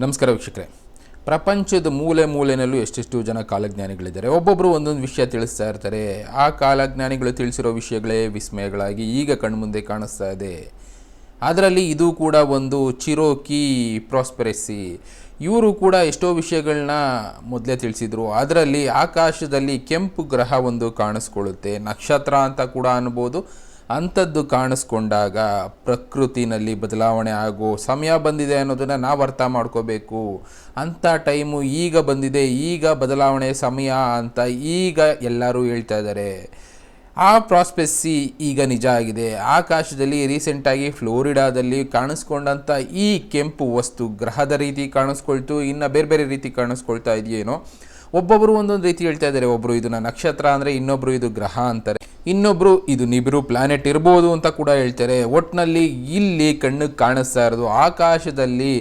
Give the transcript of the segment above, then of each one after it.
ನಮಸ್ಕಾರ ವೀಕ್ಷಕರೇ. ಪ್ರಪಂಚದ ಮೂಲೆ ಮೂಲೆಯಲ್ಲೂ ಎಷ್ಟೆಷ್ಟು ಜನ ಕಾಲಜ್ಞಾನಿಗಳಿದ್ದಾರೆ. ಒಬ್ಬೊಬ್ಬರು ಒಂದೊಂದು ವಿಷಯ ತಿಳಿಸ್ತಾ ಇರ್ತಾರೆ. ಆ ಕಾಲಜ್ಞಾನಿಗಳು ತಿಳಿಸಿರೋ ವಿಷಯಗಳೇ ವಿಸ್ಮಯಗಳಾಗಿ ಈಗ ಕಣ್ಮುಂದೆ ಕಾಣಿಸ್ತಾ ಇದೆ. ಅದರಲ್ಲಿ ಇದು ಕೂಡ ಒಂದು ಚಿರೋಕಿ ಪ್ರಾಸ್ಪೆರೆಸಿ. ಇವರು ಕೂಡ ಎಷ್ಟೋ ವಿಷಯಗಳನ್ನ ಮೊದಲೇ ತಿಳಿಸಿದರು. ಅದರಲ್ಲಿ ಆಕಾಶದಲ್ಲಿ ಕೆಂಪು ಗ್ರಹ ಒಂದು ಕಾಣಿಸ್ಕೊಳ್ಳುತ್ತೆ, ನಕ್ಷತ್ರ ಅಂತ ಕೂಡ ಅನ್ಬೋದು. ಅಂಥದ್ದು ಕಾಣಿಸ್ಕೊಂಡಾಗ ಪ್ರಕೃತಿನಲ್ಲಿ ಬದಲಾವಣೆ ಆಗೋ ಸಮಯ ಬಂದಿದೆ ಅನ್ನೋದನ್ನು ನಾವು ಅರ್ಥ ಮಾಡ್ಕೋಬೇಕು. ಅಂಥ ಟೈಮು ಈಗ ಬಂದಿದೆ, ಈಗ ಬದಲಾವಣೆ ಸಮಯ ಅಂತ ಈಗ ಎಲ್ಲರೂ ಹೇಳ್ತಾ ಇದ್ದಾರೆ. ಆ ಪ್ರಾಸ್ಪೆಸಿ ಈಗ ನಿಜ ಆಗಿದೆ. ಆಕಾಶದಲ್ಲಿ ರೀಸೆಂಟಾಗಿ ಫ್ಲೋರಿಡಾದಲ್ಲಿ ಕಾಣಿಸ್ಕೊಂಡಂಥ ಈ ಕೆಂಪು ವಸ್ತು ಗ್ರಹದ ರೀತಿ ಕಾಣಿಸ್ಕೊಳ್ತು, ಇನ್ನು ಬೇರೆ ಬೇರೆ ರೀತಿ ಕಾಣಿಸ್ಕೊಳ್ತಾ ಇದೆಯೇನೋ. ಒಬ್ಬೊಬ್ಬರು ಒಂದೊಂದು ರೀತಿ ಹೇಳ್ತಾ ಇದ್ದಾರೆ. ಒಬ್ಬರು ಇದನ್ನು ನಕ್ಷತ್ರ ಅಂದರೆ, ಇನ್ನೊಬ್ಬರು ಇದು ಗ್ರಹ ಅಂತಾರೆ, ಇನ್ನೊಬ್ಬರು ಇದು ನಿಬಿರು ಪ್ಲಾನೆಟ್ ಇರ್ಬೋದು ಅಂತ ಕೂಡ ಹೇಳ್ತಾರೆ. ಒಟ್ಟಿನಲ್ಲಿ ಇಲ್ಲಿ ಕಣ್ಣಿಗೆ ಕಾಣಿಸ್ತಾ ಇರೋದು ಆಕಾಶದಲ್ಲಿ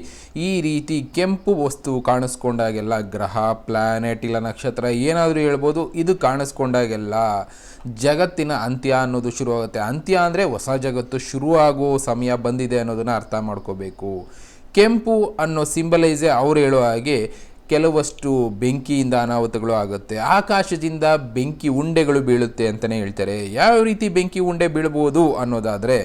ಈ ರೀತಿ ಕೆಂಪು ವಸ್ತು ಕಾಣಿಸ್ಕೊಂಡಾಗೆಲ್ಲ ಗ್ರಹ, ಪ್ಲಾನೆಟ್ ಇಲ್ಲ ನಕ್ಷತ್ರ ಏನಾದರೂ ಹೇಳ್ಬೋದು. ಇದು ಕಾಣಿಸ್ಕೊಂಡಾಗೆಲ್ಲ ಜಗತ್ತಿನ ಅಂತ್ಯ ಅನ್ನೋದು ಶುರುವಾಗುತ್ತೆ. ಅಂತ್ಯ ಅಂದರೆ ಹೊಸ ಜಗತ್ತು ಶುರುವಾಗೋ ಸಮಯ ಬಂದಿದೆ ಅನ್ನೋದನ್ನು ಅರ್ಥ ಮಾಡ್ಕೋಬೇಕು. ಕೆಂಪು ಅನ್ನೋ ಸಿಂಬಲೈಸೇ ಅವ್ರು ಹೇಳೋ ಹಾಗೆ ಕೆಲವಷ್ಟು ಬೆಂಕಿಯಿಂದ ಅನಾಹುತಗಳು ಆಗುತ್ತೆ. ಆಕಾಶದಿಂದ ಬೆಂಕಿ ಉಂಡೆಗಳು ಬೀಳುತ್ತೆ ಅಂತಲೇ ಹೇಳ್ತಾರೆ. ಯಾವ ರೀತಿ ಬೆಂಕಿ ಉಂಡೆ ಬೀಳ್ಬೋದು ಅನ್ನೋದಾದರೆ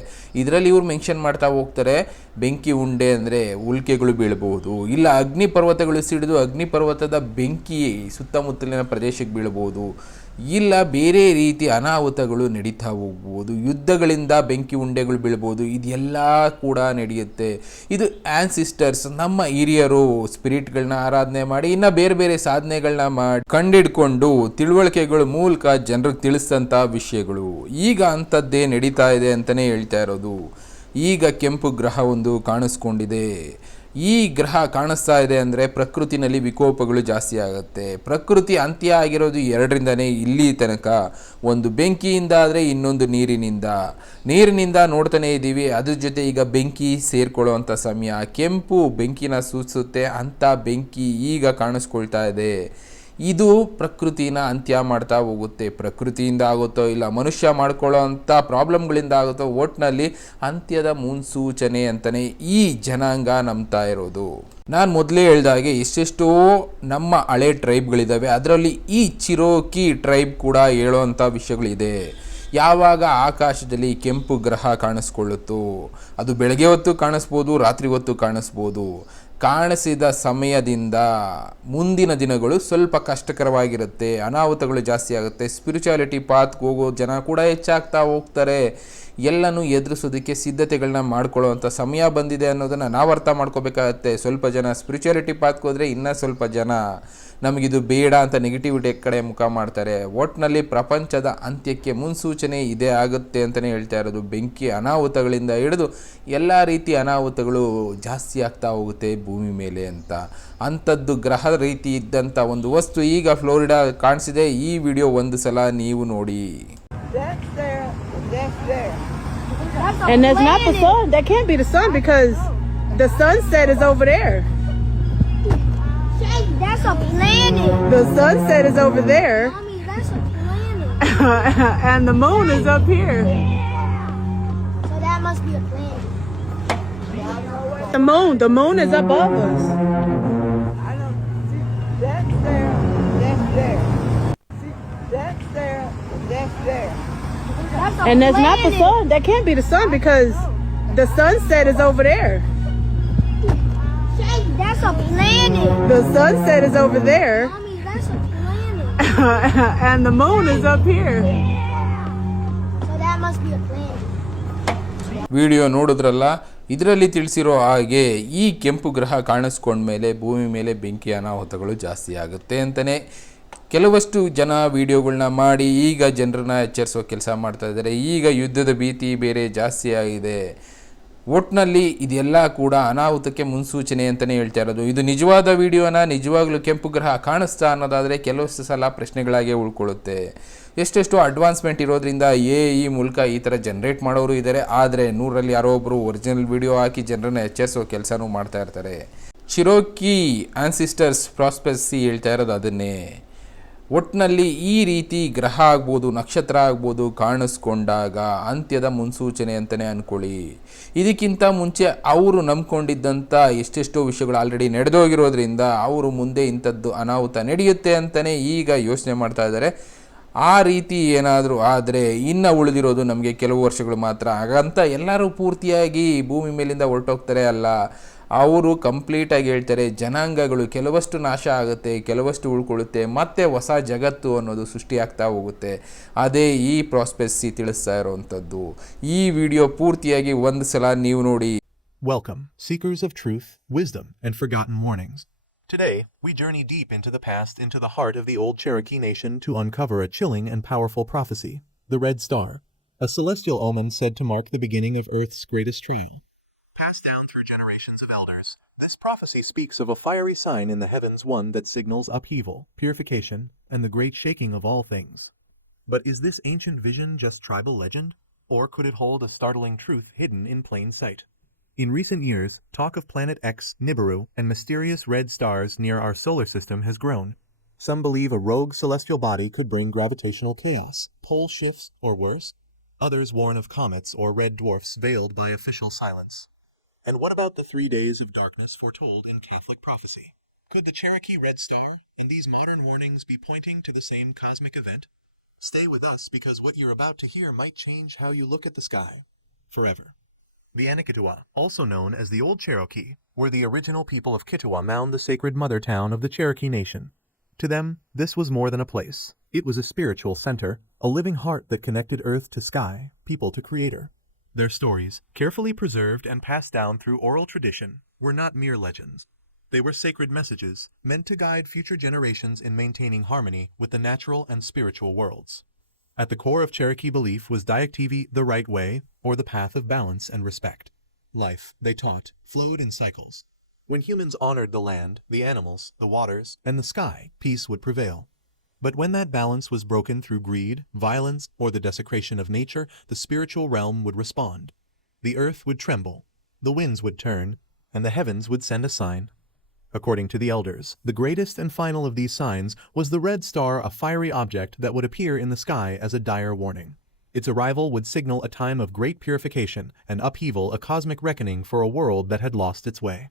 ಇದರಲ್ಲಿ ಇವ್ರು ಮೆನ್ಷನ್ ಮಾಡ್ತಾ ಹೋಗ್ತಾರೆ. ಬೆಂಕಿ ಉಂಡೆ ಅಂದರೆ ಉಲ್ಕೆಗಳು ಬೀಳ್ಬೋದು, ಇಲ್ಲ ಅಗ್ನಿ ಪರ್ವತಗಳು ಸಿಡಿದು ಅಗ್ನಿ ಪರ್ವತದ ಬೆಂಕಿ ಸುತ್ತಮುತ್ತಲಿನ ಪ್ರದೇಶಕ್ಕೆ ಬೀಳ್ಬೋದು, ಇಲ್ಲ ಬೇರೆ ರೀತಿ ಅನಾಹುತಗಳು ನಡೀತಾ ಹೋಗ್ಬೋದು, ಯುದ್ಧಗಳಿಂದ ಬೆಂಕಿ ಉಂಡೆಗಳು ಬೀಳ್ಬೋದು. ಇದೆಲ್ಲ ಕೂಡ ನಡೆಯುತ್ತೆ. ಇದು ಆನ್ಸಿಸ್ಟರ್ಸ್, ನಮ್ಮ ಹಿರಿಯರು ಸ್ಪಿರಿಟ್ಗಳನ್ನ ಆರಾಧನೆ ಮಾಡಿ ಇನ್ನು ಬೇರೆ ಬೇರೆ ಸಾಧನೆಗಳನ್ನ ಮಾಡಿ ಕಂಡಿಡ್ಕೊಂಡು ತಿಳುವಳಿಕೆಗಳ ಮೂಲಕ ಜನರಿಗೆ ತಿಳಿಸಿದಂಥ ವಿಷಯಗಳು. ಈಗ ಅಂಥದ್ದೇ ನಡೀತಾ ಇದೆ ಅಂತಲೇ ಹೇಳ್ತಾ ಇರೋದು. ಈಗ ಕೆಂಪು ಗ್ರಹ ಒಂದು ಕಾಣಿಸ್ಕೊಂಡಿದೆ. ಈ ಗ್ರಹ ಕಾಣಿಸ್ತಾ ಇದೆ ಅಂದರೆ ಪ್ರಕೃತಿನಲ್ಲಿ ವಿಕೋಪಗಳು ಜಾಸ್ತಿ ಆಗುತ್ತೆ. ಪ್ರಕೃತಿ ಅಂತ್ಯ ಆಗಿರೋದು ಎರಡರಿಂದನೇ ಇಲ್ಲಿ ತನಕ. ಒಂದು ಬೆಂಕಿಯಿಂದ ಆದರೆ ಇನ್ನೊಂದು ನೀರಿನಿಂದ ನೋಡ್ತಾನೆ ಇದ್ದೀವಿ. ಅದ್ರ ಜೊತೆ ಈಗ ಬೆಂಕಿ ಸೇರ್ಕೊಳ್ಳೋವಂಥ ಸಮಯ. ಕೆಂಪು ಬೆಂಕಿನ ಸೂಚಿಸುತ್ತೆ, ಅಂಥ ಬೆಂಕಿ ಈಗ ಕಾಣಿಸ್ಕೊಳ್ತಾ ಇದೆ. ಇದು ಪ್ರಕೃತಿನ ಅಂತ್ಯ ಮಾಡ್ತಾ ಹೋಗುತ್ತೆ. ಪ್ರಕೃತಿಯಿಂದ ಆಗುತ್ತೋ ಇಲ್ಲ ಮನುಷ್ಯ ಮಾಡ್ಕೊಳ್ಳೋ ಅಂಥ ಪ್ರಾಬ್ಲಮ್ಗಳಿಂದ ಆಗುತ್ತೋ, ಒಟ್ಟಿನಲ್ಲಿ ಅಂತ್ಯದ ಮುನ್ಸೂಚನೆ ಅಂತಲೇ ಈ ಜನಾಂಗ ನಂಬ್ತಾ ಇರೋದು. ನಾನು ಮೊದಲೇ ಹೇಳ್ದಾಗೆ ಎಷ್ಟೆಷ್ಟೋ ನಮ್ಮ ಹಳೆ ಟ್ರೈಬ್ಗಳಿದ್ದಾವೆ. ಅದರಲ್ಲಿ ಈ ಚಿರೋಕಿ ಟ್ರೈಬ್ ಕೂಡ ಹೇಳೋವಂಥ ವಿಷಯಗಳಿದೆ. ಯಾವಾಗ ಆಕಾಶದಲ್ಲಿ ಕೆಂಪು ಗ್ರಹ ಕಾಣಿಸ್ಕೊಳ್ಳುತ್ತೋ, ಅದು ಬೆಳಗ್ಗೆ ಹೊತ್ತು ಕಾಣಿಸ್ಬೋದು, ರಾತ್ರಿ ಹೊತ್ತು ಕಾಣಿಸ್ಬೋದು. ಕಾಣಿಸಿದ ಸಮಯದಿಂದ ಮುಂದಿನ ದಿನಗಳು ಸ್ವಲ್ಪ ಕಷ್ಟಕರವಾಗಿರುತ್ತೆ, ಅನಾಹುತಗಳು ಜಾಸ್ತಿ ಆಗುತ್ತೆ. ಸ್ಪಿರಿಚುಯಾಲಿಟಿ ಪಾತ್ಗೆ ಹೋಗೋ ಜನ ಕೂಡ ಹೆಚ್ಚಾಗ್ತಾ ಹೋಗ್ತಾರೆ. ಎಲ್ಲನೂ ಎದುರಿಸೋದಕ್ಕೆ ಸಿದ್ಧತೆಗಳನ್ನ ಮಾಡ್ಕೊಳ್ಳೋವಂಥ ಸಮಯ ಬಂದಿದೆ ಅನ್ನೋದನ್ನು ನಾವು ಅರ್ಥ ಮಾಡ್ಕೋಬೇಕಾಗತ್ತೆ. ಸ್ವಲ್ಪ ಜನ ಸ್ಪಿರಿಚುಯಾಲಿಟಿ ಪಾತ್ಗೆ ಹೋದರೆ ಇನ್ನೂ ಸ್ವಲ್ಪ ಜನ ನಮಗಿದು ಬೇಡ ಅಂತ ನೆಗೆಟಿವಿಟಿ ಕಡೆ ಮುಖ ಮಾಡ್ತಾರೆ. ಒಟ್ಟಿನಲ್ಲಿ ಪ್ರಪಂಚದ ಅಂತ್ಯಕ್ಕೆ ಮುನ್ಸೂಚನೆ ಇದೇ ಆಗುತ್ತೆ ಅಂತಲೇ ಹೇಳ್ತಾ ಇರೋದು. ಬೆಂಕಿ ಅನಾಹುತಗಳಿಂದ ಹಿಡಿದು ಎಲ್ಲ ರೀತಿ ಅನಾಹುತಗಳು ಜಾಸ್ತಿ ಆಗ್ತಾ ಹೋಗುತ್ತೆ ಭೂಮಿ ಮೇಲೆ ಅಂತ. ಅಂಥದ್ದು ಗ್ರಹ ರೀತಿ ಇದ್ದಂಥ ಒಂದು ವಸ್ತು ಈಗ ಫ್ಲೋರಿಡಾ ಕಾಣಿಸಿದೆ. ಈ ವಿಡಿಯೋ ಒಂದು ಸಲ ನೀವು ನೋಡಿ. And that's not the sun. That can't be the sun because the sunset is over there. That's a planet. The sunset is over there. Mommy, that's a planet. And the moon is up here. So that must be a planet. The moon is above us. That's there. See, that's there. That's there. That's a And that's not the planet. sun. That can't be the sun because the sunset is over there. That's a planet. The sunset is over there. Mommy, that's a planet. And the moon is up here. So that must be a planet. Video ನೋಡಿದ್ರಲ್ಲ, ಇದರಲ್ಲಿ ತಿಳಿಸಿರೋ ಹಾಗೆ ಈ ಕೆಂಪು ಗ್ರಹ ಕಾಣಿಸ್ಕೊಂಡ್ಮೇಲೆ ಭೂಮಿ ಮೇಲೆ ಬೆಂಕಿ ಅನಾಹುತಗಳು ಜಾಸ್ತಿ ಆಗುತ್ತೆ ಅಂತಲೇ ಕೆಲವಷ್ಟು ಜನ ವಿಡಿಯೋಗಳನ್ನ ಮಾಡಿ ಈಗ ಜನರನ್ನ ಎಚ್ಚರಿಸೋ ಕೆಲಸ ಮಾಡ್ತಾ ಇದ್ದಾರೆ. ಈಗ ಯುದ್ಧದ ಭೀತಿ ಬೇರೆ ಜಾಸ್ತಿ ಆಗಿದೆ. ಒಟ್ಟಿನಲ್ಲಿ ಇದೆಲ್ಲ ಕೂಡ ಅನಾಹುತಕ್ಕೆ ಮುನ್ಸೂಚನೆ ಅಂತಲೇ ಹೇಳ್ತಾ ಇರೋದು. ಇದು ನಿಜವಾದ ವಿಡಿಯೋನ, ನಿಜವಾಗ್ಲೂ ಕೆಂಪು ಗ್ರಹ ಕಾಣಿಸ್ತಾ ಅನ್ನೋದಾದರೆ ಕೆಲವಷ್ಟು ಸಲ ಪ್ರಶ್ನೆಗಳಾಗೆ ಉಳ್ಕೊಳ್ಳುತ್ತೆ. ಎಷ್ಟೆಷ್ಟು ಅಡ್ವಾನ್ಸ್ಮೆಂಟ್ ಇರೋದ್ರಿಂದ ಈ ಮೂಲಕ ಈ ಥರ ಜನ್ರೇಟ್ ಮಾಡೋರು ಇದ್ದಾರೆ. ಆದರೆ 100ರಲ್ಲಿ ಯಾರೋ ಒಬ್ಬರು ಒರಿಜಿನಲ್ ವಿಡಿಯೋ ಹಾಕಿ ಜನರನ್ನ ಎಚ್ಚರಿಸೋ ಕೆಲಸನೂ ಮಾಡ್ತಾ ಇರ್ತಾರೆ. ಚಿರೋಕಿ ಆನ್ಸಿಸ್ಟರ್ಸ್ ಪ್ರಾಸ್ಪೆಸಿ ಹೇಳ್ತಾ ಇರೋದು ಅದನ್ನೇ. ಒಟ್ಟಿನಲ್ಲಿ ಈ ರೀತಿ ಗ್ರಹ ಆಗ್ಬೋದು, ನಕ್ಷತ್ರ ಆಗ್ಬೋದು ಕಾಣಿಸ್ಕೊಂಡಾಗ ಅಂತ್ಯದ ಮುನ್ಸೂಚನೆ ಅಂತಲೇ ಅಂದ್ಕೊಳ್ಳಿ. ಇದಕ್ಕಿಂತ ಮುಂಚೆ ಅವರು ನಂಬ್ಕೊಂಡಿದ್ದಂಥ ಎಷ್ಟೆಷ್ಟೋ ವಿಷಯಗಳು ಆಲ್ರೆಡಿ ನಡೆದೋಗಿರೋದ್ರಿಂದ ಅವರು ಮುಂದೆ ಇಂಥದ್ದು ಅನಾಹುತ ನಡೆಯುತ್ತೆ ಅಂತಲೇ ಈಗ ಯೋಚನೆ ಮಾಡ್ತಾ ಇದ್ದಾರೆ. ಆ ರೀತಿ ಏನಾದರೂ ಆದರೆ ಇನ್ನು ಉಳಿದಿರೋದು ನಮಗೆ ಕೆಲವು ವರ್ಷಗಳು ಮಾತ್ರ. ಹಾಗಂತ ಎಲ್ಲರೂ ಪೂರ್ತಿಯಾಗಿ ಭೂಮಿ ಮೇಲಿಂದ ಹೊರಟೋಗ್ತಾರೆ ಅಲ್ಲ, ಅವರು ಕಂಪ್ಲೀಟಾಗಿ ಹೇಳ್ತಾರೆ ಜನಾಂಗಗಳು ಕೆಲವಷ್ಟು ನಾಶ ಆಗುತ್ತೆ, ಕೆಲವಷ್ಟು ಉಳ್ಕೊಳ್ಳುತ್ತೆ, ಮತ್ತೆ ಹೊಸ ಜಗತ್ತು ಅನ್ನೋದು ಸೃಷ್ಟಿಯಾಗ್ತಾ ಹೋಗುತ್ತೆ. ಅದೇ ಈ ಪ್ರಾಸ್ಪೆಸಿ ತಿಳಿಸ್ತಾ ಇರೋವಂಥದ್ದು. ಈ ವಿಡಿಯೋ ಪೂರ್ತಿಯಾಗಿ ಒಂದು ಸಲ ನೀವು ನೋಡಿ. Welcome, seekers of truth, wisdom, and forgotten warnings. Today, we journey deep into the past, into the heart of the old Cherokee nation to uncover a chilling and powerful prophecy, the Red Star, a celestial omen said to mark the beginning of Earth's greatest trial. Passed down through generations of elders, this prophecy speaks of a fiery sign in the heavens, one that signals upheaval, purification, and the great shaking of all things. But is this ancient vision just tribal legend, or could it hold a startling truth hidden in plain sight? In recent years, talk of Planet X, Nibhiru, and mysterious red stars near our solar system has grown. Some believe a rogue celestial body could bring gravitational chaos, pole shifts, or worse. Others warn of comets or red dwarfs veiled by official silence. And what about the 3 days of darkness foretold in Catholic prophecy? Could the Cherokee Red Star and these modern warnings be pointing to the same cosmic event? Stay with us, because what you're about to hear might change how you look at the sky forever. The Anikitawa, also known as the Old Cherokee, were the original people of Kittiwa Mound, the sacred mother town of the Cherokee Nation. To them, this was more than a place. It was a spiritual center, a living heart that connected earth to sky, people to creator. Their stories, carefully preserved and passed down through oral tradition, were not mere legends. They were sacred messages, meant to guide future generations in maintaining harmony with the natural and spiritual worlds. At the core of Cherokee belief was Diaktivi, the right way, or the path of balance and respect. Life, they taught, flowed in cycles. When humans honored the land, the animals, the waters, and the sky, peace would prevail. But when that balance was broken through greed, violence, or the desecration of nature, the spiritual realm would respond. The earth would tremble, the winds would turn, and the heavens would send a sign. According to the elders, the greatest and final of these signs was the red star, a fiery object that would appear in the sky as a dire warning. Its arrival would signal a time of great purification and upheaval, a cosmic reckoning for a world that had lost its way.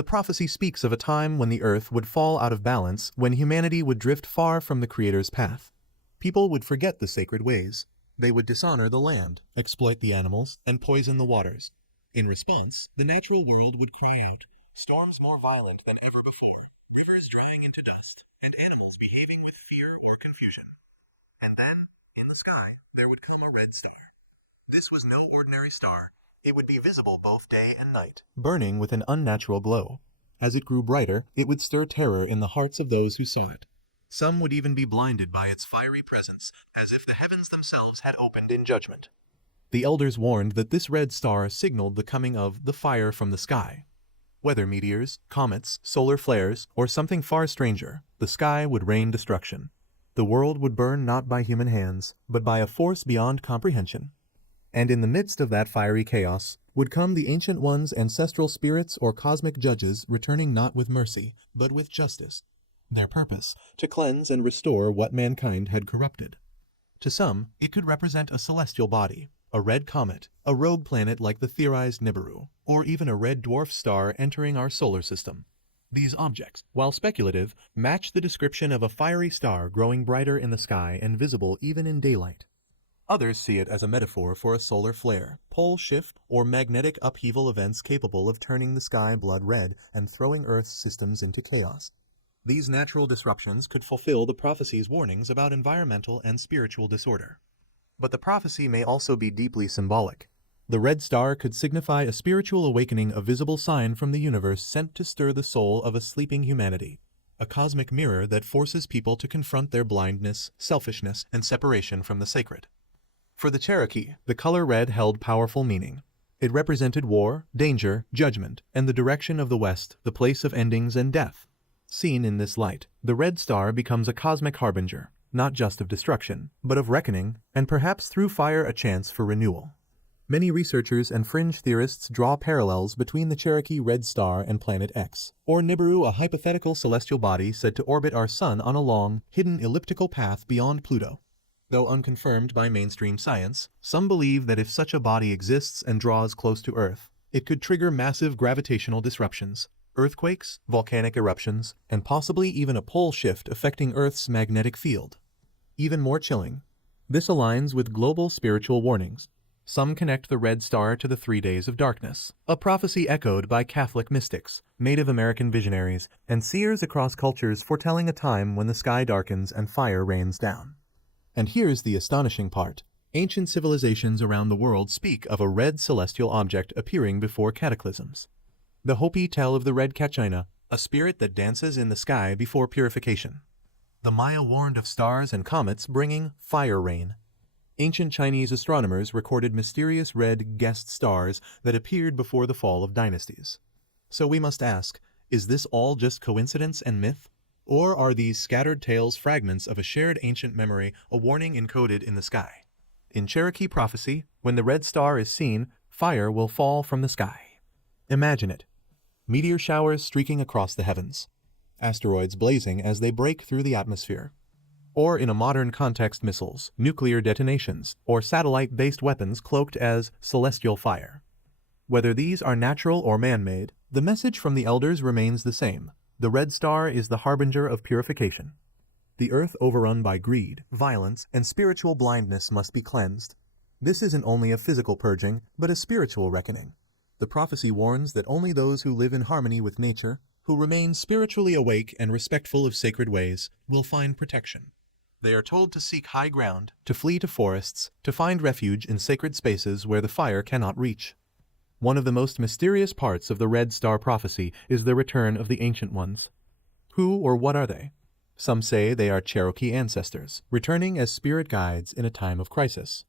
The prophecy speaks of a time when the earth would fall out of balance, when humanity would drift far from the Creator's path. People would forget the sacred ways. They would dishonor the land, exploit the animals, and poison the waters. In response, the natural world would cry out, storms more violent than ever before, rivers drying into dust, and animals behaving with fear or confusion. And then, in the sky, there would come a red star. This was no ordinary star. It would be visible both day and night, burning with an unnatural glow. As it grew brighter, it would stir terror in the hearts of those who saw it. Some would even be blinded by its fiery presence, as if the heavens themselves had opened in judgment. The elders warned that this red star signaled the coming of the fire from the sky. Whether meteors, comets, solar flares, or something far stranger, the sky would rain destruction. The world would burn not by human hands, but by a force beyond comprehension. And in the midst of that fiery chaos would come the Ancient One's ancestral spirits or cosmic judges, returning not with mercy, but with justice. Their purpose, to cleanse and restore what mankind had corrupted. To some, it could represent a celestial body, a red comet, a rogue planet like the theorized Nibhiru, or even a red dwarf star entering our solar system. These objects, while speculative, match the description of a fiery star growing brighter in the sky and visible even in daylight. Others see it as a metaphor for a solar flare, pole shift, or magnetic upheaval events capable of turning the sky blood red and throwing Earth's systems into chaos. These natural disruptions could fulfill the prophecy's warnings about environmental and spiritual disorder. But the prophecy may also be deeply symbolic. The red star could signify a spiritual awakening, a visible sign from the universe sent to stir the soul of a sleeping humanity, a cosmic mirror that forces people to confront their blindness, selfishness, and separation from the sacred. For the Cherokee, the color red held powerful meaning. It represented war, danger, judgment, and the direction of the West, the place of endings and death. Seen in this light, the red star becomes a cosmic harbinger, not just of destruction, but of reckoning, and perhaps through fire a chance for renewal. Many researchers and fringe theorists draw parallels between the Cherokee Red Star and Planet X, or Nibhiru, a hypothetical celestial body said to orbit our Sun on a long, hidden elliptical path beyond Pluto. Though unconfirmed by mainstream science, some believe that if such a body exists and draws close to Earth, it could trigger massive gravitational disruptions, earthquakes, volcanic eruptions, and possibly even a pole shift affecting Earth's magnetic field. Even more chilling, this aligns with global spiritual warnings. Some connect the Red Star to the 3 days of darkness, a prophecy echoed by Catholic mystics, Native American visionaries, and seers across cultures foretelling a time when the sky darkens and fire rains down. And here's the astonishing part. Ancient civilizations around the world speak of a red celestial object appearing before cataclysms. The Hopi tell of the red Kachina, a spirit that dances in the sky before purification. The Maya warned of stars and comets bringing fire rain. Ancient Chinese astronomers recorded mysterious red guest stars that appeared before the fall of dynasties. So we must ask, is this all just coincidence and myth? Or are these scattered tales fragments of a shared ancient memory, a warning encoded in the sky? In Cherokee prophecy, when the red star is seen, fire will fall from the sky. Imagine it. Meteor showers streaking across the heavens. Asteroids blazing as they break through the atmosphere. Or in a modern context, missiles, nuclear detonations, or satellite-based weapons cloaked as celestial fire. Whether these are natural or man-made, the message from the elders remains the same. The red star is the harbinger of purification. The earth overrun by greed, violence, and spiritual blindness must be cleansed. This isn't only a physical purging, but a spiritual reckoning. The prophecy warns that only those who live in harmony with nature, who remain spiritually awake and respectful of sacred ways, will find protection. They are told to seek high ground, to flee to forests, to find refuge in sacred spaces where the fire cannot reach. One of the most mysterious parts of the Red Star prophecy is the return of the Ancient Ones. Who or what are they? Some say they are Cherokee ancestors, returning as spirit guides in a time of crisis.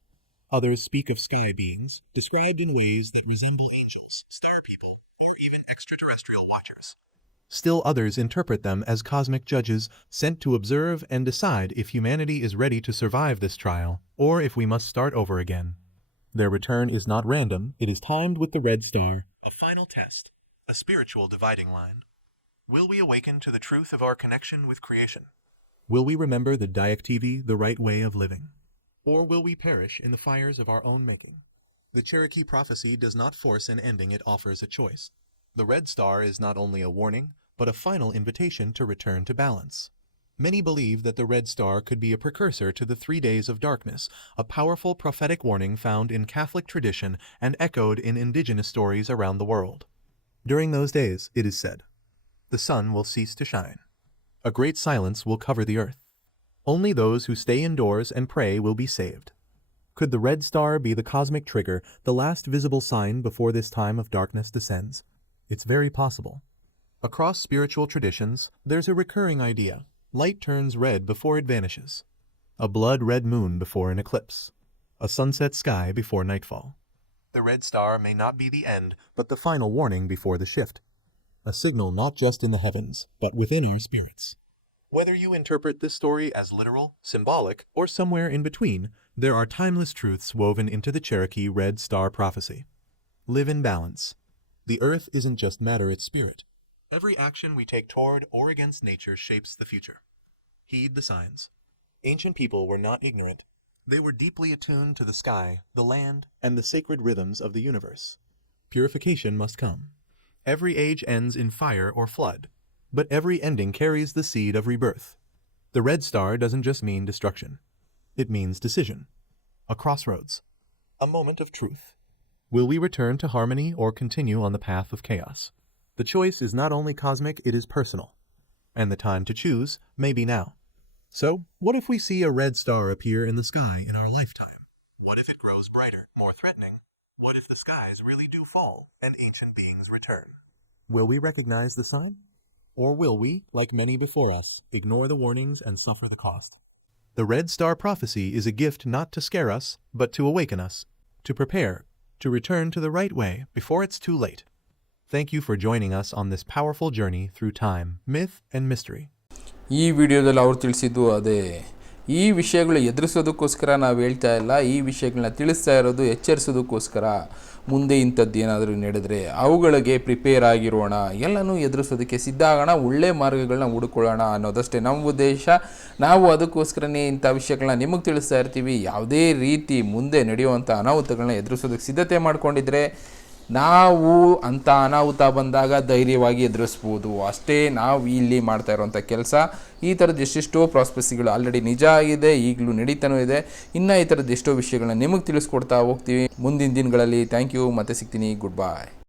Others speak of sky beings, described in ways that resemble angels, star people, or even extraterrestrial watchers. Still others interpret them as cosmic judges sent to observe and decide if humanity is ready to survive this trial, or if we must start over again. Their return is not random, it is timed with the Red Star, a final test, a spiritual dividing line. Will we awaken to the truth of our connection with creation? Will we remember the Diaktivi, the right way of living? Or will we perish in the fires of our own making? The Cherokee prophecy does not force an ending, it offers a choice. The Red Star is not only a warning, but a final invitation to return to balance. Many believe that the Red Star could be a precursor to the 3 days of darkness, a powerful prophetic warning found in Catholic tradition and echoed in indigenous stories around the world. During those days, it is said, the sun will cease to shine. A great silence will cover the earth. Only those who stay indoors and pray will be saved. Could the Red Star be the cosmic trigger, the last visible sign before this time of darkness descends? It's very possible. Across spiritual traditions, there's a recurring idea. Light turns red before it vanishes. A blood-red moon before an eclipse. A sunset sky before nightfall. The Red Star may not be the end, but the final warning before the shift. A signal not just in the heavens, but within our spirits. Whether you interpret this story as literal, symbolic, or somewhere in between, there are timeless truths woven into the Cherokee Red Star prophecy. Live in balance. The earth isn't just matter, it's spirit. Every action we take toward or against nature shapes the future. Heed the signs. Ancient people were not ignorant. They were deeply attuned to the sky, the land, and the sacred rhythms of the universe. Purification must come. Every age ends in fire or flood, but every ending carries the seed of rebirth. The Red Star doesn't just mean destruction. It means decision. A crossroads. A moment of truth. Will we return to harmony or continue on the path of chaos? The choice is not only cosmic, it is personal. And the time to choose may be now. So, what if we see a red star appear in the sky in our lifetime? What if it grows brighter, more threatening? What if the skies really do fall and ancient beings return? Will we recognize the sign? Or will we, like many before us, ignore the warnings and suffer the cost? The Red Star prophecy is a gift not to scare us, but to awaken us, to prepare, to return to the right way before it's too late. Thank you for joining us on this powerful journey through time, myth, and mystery. ಈ ವಿಡಿಯೋದಲ್ಲಿ ಅವ್ರು ತಿಳಿಸಿದ್ದು ಅದೇ ಈ ವಿಷಯಗಳು ಎದುರಿಸೋದಕ್ಕೋಸ್ಕರ ನಾವು ಹೇಳ್ತಾ ಇಲ್ಲ, ಈ ವಿಷಯಗಳನ್ನ ತಿಳಿಸ್ತಾ ಇರೋದು ಎಚ್ಚರಿಸೋದಕ್ಕೋಸ್ಕರ. ಮುಂದೆ ಇಂಥದ್ದು ಏನಾದರೂ ನಡೆದರೆ ಅವುಗಳಿಗೆ ಪ್ರಿಪೇರ್ ಆಗಿರೋಣ, ಎಲ್ಲನೂ ಎದುರಿಸೋದಕ್ಕೆ ಸಿದ್ಧ ಆಗೋಣ, ಒಳ್ಳೆ ಮಾರ್ಗಗಳನ್ನ ಹುಡುಕೊಳ್ಳೋಣ ಅನ್ನೋದಷ್ಟೇ ನಮ್ಮ ಉದ್ದೇಶ. ನಾವು ಅದಕ್ಕೋಸ್ಕರನೇ ಇಂಥ ವಿಷಯಗಳನ್ನ ನಿಮಗೆ ತಿಳಿಸ್ತಾ ಇರ್ತೀವಿ. ಯಾವುದೇ ರೀತಿ ಮುಂದೆ ನಡೆಯುವಂಥ ಅನಾಹುತಗಳನ್ನ ಎದುರಿಸೋದಕ್ಕೆ ಸಿದ್ಧತೆ ಮಾಡ್ಕೊಂಡಿದ್ರೆ ನಾವು ಅಂಥ ಅನಾಹುತ ಬಂದಾಗ ಧೈರ್ಯವಾಗಿ ಎದುರಿಸ್ಬೋದು. ಅಷ್ಟೇ ನಾವು ಇಲ್ಲಿ ಮಾಡ್ತಾ ಇರೋವಂಥ ಕೆಲಸ. ಈ ಥರದ್ದು ಎಷ್ಟೆಷ್ಟೋ ಪ್ರಾಸ್ಪೆಸಿಗಳು ಆಲ್ರೆಡಿ ನಿಜ ಆಗಿದೆ, ಈಗಲೂ ನಡೀತಾನೂ ಇದೆ. ಇನ್ನು ಈ ಥರದ್ದು ಎಷ್ಟೋ ವಿಷಯಗಳನ್ನ ನಿಮಗೆ ತಿಳಿಸ್ಕೊಡ್ತಾ ಹೋಗ್ತೀವಿ ಮುಂದಿನ ದಿನಗಳಲ್ಲಿ. Thank you. ಮತ್ತೆ ಸಿಗ್ತೀನಿ. ಗುಡ್ ಬಾಯ್.